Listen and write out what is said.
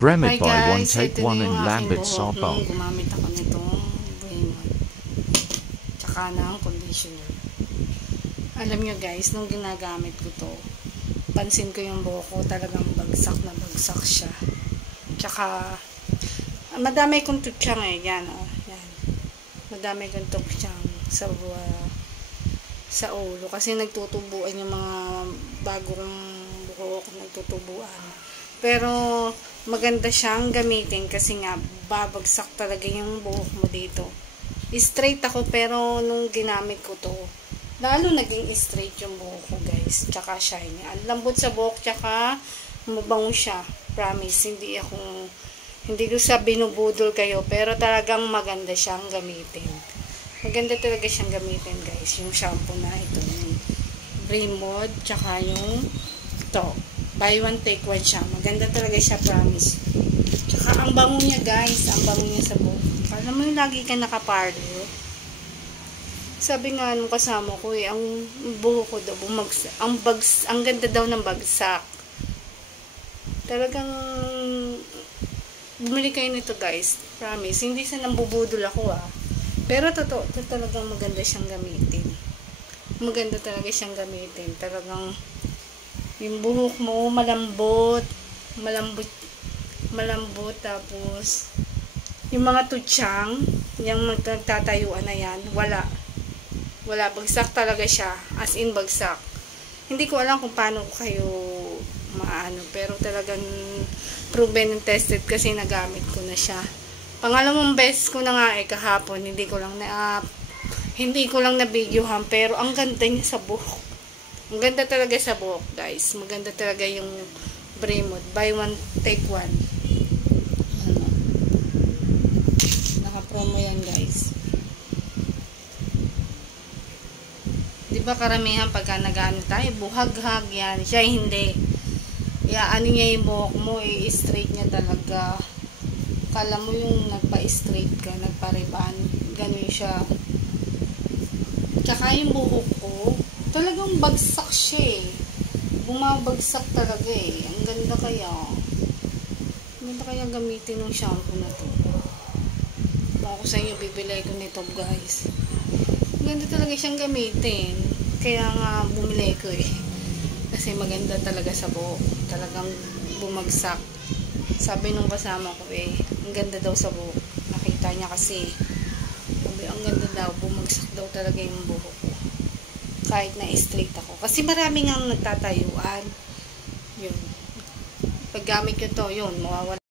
Hi Bremed by One guys, Take ito na One yung and aking Lambert buhok nung Softball. gumamit ako nitong Bremod tsaka ng conditioner. Alam nyo guys, nung ginagamit ko to, pansin ko yung buhok ko talagang bagsak na bagsak siya. Tsaka madami kong tutsyang yan yan. Madami kong tutsyang sa ulo kasi nagtutubuan yung mga bagong buhok, nagtutubuan. Pero maganda siyang gamitin kasi nga babagsak talaga yung buhok mo dito. Straight ako pero nung ginamit ko to, lalo naging straight yung buhok ko guys. Tsaka shiny. Ang lambot sa buhok tsaka mabango siya. Promise, hindi ko sa binubudol kayo pero talagang maganda siyang gamitin. Maganda talaga siyang gamitin guys. Yung shampoo na ito. Yung Bremod tsaka yung ito. Buy one take one siya. Maganda talaga siya, promise. Tsaka ang bango niya guys. Ang bango niya sa buhok. Alam mo yung lagi ka nakapardo. Sabi nga nung kasama ko ang buhok ko daw bumagsak. Ang ganda daw ng bagsak. Talagang bumili kayo nito guys. Promise. Hindi sa nambubudol ako Pero totoo, talagang maganda siyang gamitin. Maganda talaga siyang gamitin. Talagang yung buhok mo malambot tapos yung mga tutsyang yung magtatayuan na yan wala bagsak talaga siya, as in bagsak. Hindi ko alam kung paano kayo maano pero talagang proven and tested kasi nagamit ko na siya. Pangalawang beses ko na nga kahapon, hindi ko lang na videohan pero ang ganda niya sa buhok. Ang ganda talaga sa buhok, guys. Maganda talaga yung Bremod. Buy one, take one. Naka-promo yan, guys. Diba karamihan pagka nag-ano tayo, buhag-hag yan. Siya hindi. Ano niya yung buhok mo, i-straight niya talaga. Kala mo yung nagpa-straight ka, nagpa-riban. Ganun siya. Tsaka yung buhok ko, talagang bagsak siya bumabagsak talaga ang ganda kaya gamitin ng shampoo na to. Ako sa inyo bibili ko nito guys. Ang ganda talaga siyang gamitin kaya nga bumili ko kasi maganda talaga sa buhok, talagang bumagsak. Sabi nung kasama ko ang ganda daw sa buhok, nakita niya kasi sabi, ang ganda daw, bumagsak daw talaga yung buhok ko kahit na straight ako. Kasi maraming ang nagtatayuan. Yun. Paggamit ko to, yun, mawawala.